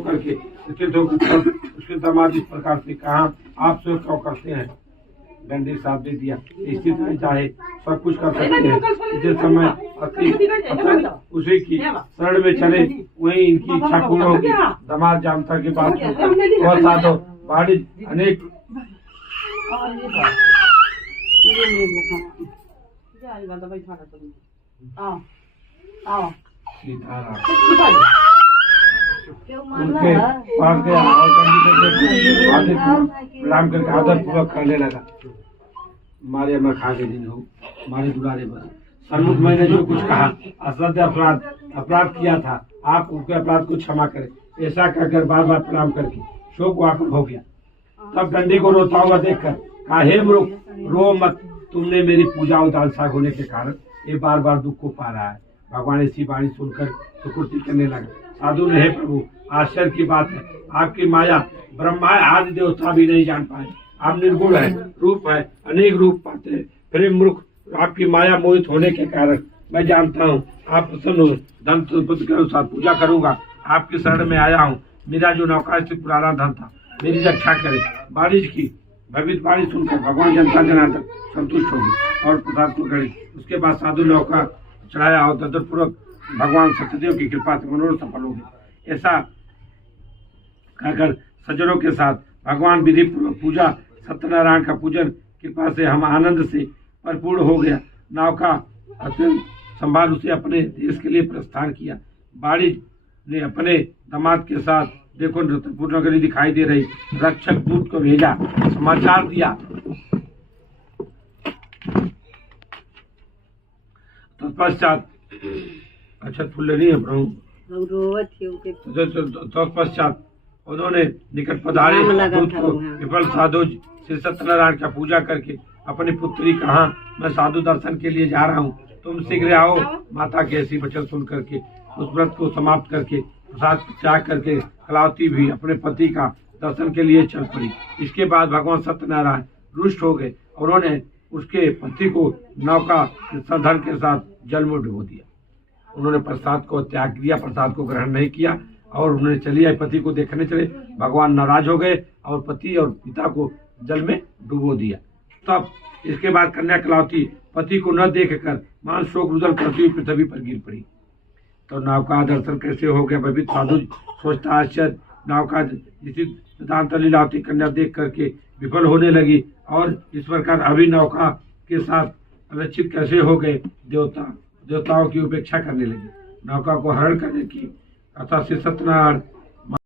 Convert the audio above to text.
होकर के उसके दामाद इस प्रकार से कहा, आप स्वयं क्यों करते हैं? दंडी साहब दे दिया, स्थित में चाहे सब कुछ कर सकते हैं, जिस समय उसी की शरण में चले वही इनकी इच्छा पूर्ण होगी। दामाद जानता की बात बहुत साधो बाड़ी अनेक उनके पास गया और प्रणाम करके आदर पूर्वक करने लगा। मारे अमर खा के दिन हो, मारे दुलारे बस सन्मुख मैंने जो कुछ कहा असत्य अपराध किया था, आप उनके अपराध को क्षमा करें। ऐसा कहकर बार बार प्रणाम करके शोक वाकुल हो गया। तब डंडी को रोता हुआ देखकर कहा, हे मूर्ख, रो मत, तुमने मेरी पूजा उदालसा होने के कारण ये बार बार दुख को पा रहा है। भगवान ऐसी वाणी सुनकर सुकृति करने लगा। साधु ने, हे प्रभु, आश्चर्य की बात है, आपकी माया ब्रह्मा आदि देवता भी नहीं जान पाए। आप निर्गुण है, रूप है, अनेक रूप पाते हैं, फिर मूर्ख, आपकी माया मोहित होने के कारण मैं जानता हूँ आप प्रसन्न हो, धन बुद्ध के अनुसार पूजा करूंगा। आपकी शरण में आया हूँ। मेरा जो नौका स्थित पुराना धन था, मेरी रक्षा करे। बारिश की भविष्यवाणी सुनकर भगवान जनता जनार्दन संतुष्ट हो गए और प्रसाद को गढ़ी। उसके बाद साधु नौका चढ़ाया और ददर पूर्वक भगवान सत्यदेव की कृपा से मनोरथ सफल हो गए। ऐसा कहकर सज्जनों के साथ भगवान विधि पूर्वक पूजा सत्यनारायण का पूजन कृपा से हम आनंद से परिपूर्ण हो गया। नौका अत्यंत संभाल उसे अपने देश के लिए प्रस्थान किया। बाड़ी ने अपने दामाद के साथ देखो नृत्यपुर नगरी दिखाई दे रही, रक्षक दूत को भेजा, समाचार दिया। तत्पश्चात अच्छा फुल नहीं है प्रभु, तत्पश्चात उन्होंने निकट पधारे दूत को विफल साधु श्री सत्यनारायण का पूजा करके अपनी पुत्री कहा, मैं साधु दर्शन के लिए जा रहा हूँ, तुम शीघ्र आओ। माता के ऐसी वचन सुन करके उस व्रत को समाप्त करके प्रसाद त्याग करके कलावती भी अपने पति का दर्शन के लिए चल पड़ी। इसके बाद भगवान सत्यनारायण रुष्ट हो गए और उन्होंने उसके पति को नौका धन के साथ जल में डुबो दिया। उन्होंने प्रसाद को त्याग दिया, प्रसाद को ग्रहण नहीं किया और उन्होंने चली आई पति को देखने चले। भगवान नाराज हो गए और पति और पिता को जल में डुबो दिया। तब इसके बाद कन्या कलावती पति को न देखकर मान शोक रुदन करती हुई पृथ्वी पर गिर पड़ी। तो नौका दर्शन कैसे हो गया? भवित साधु सोचता आश्चर्य, नौका वेदांत लीलावती कन्या देख करके विफल होने लगी और इस प्रकार अभी नौका के साथ अलक्षित कैसे हो गए? देवताओं की उपेक्षा करने लगे। नौका को हरण करने की अतः श्री सत्यनारायण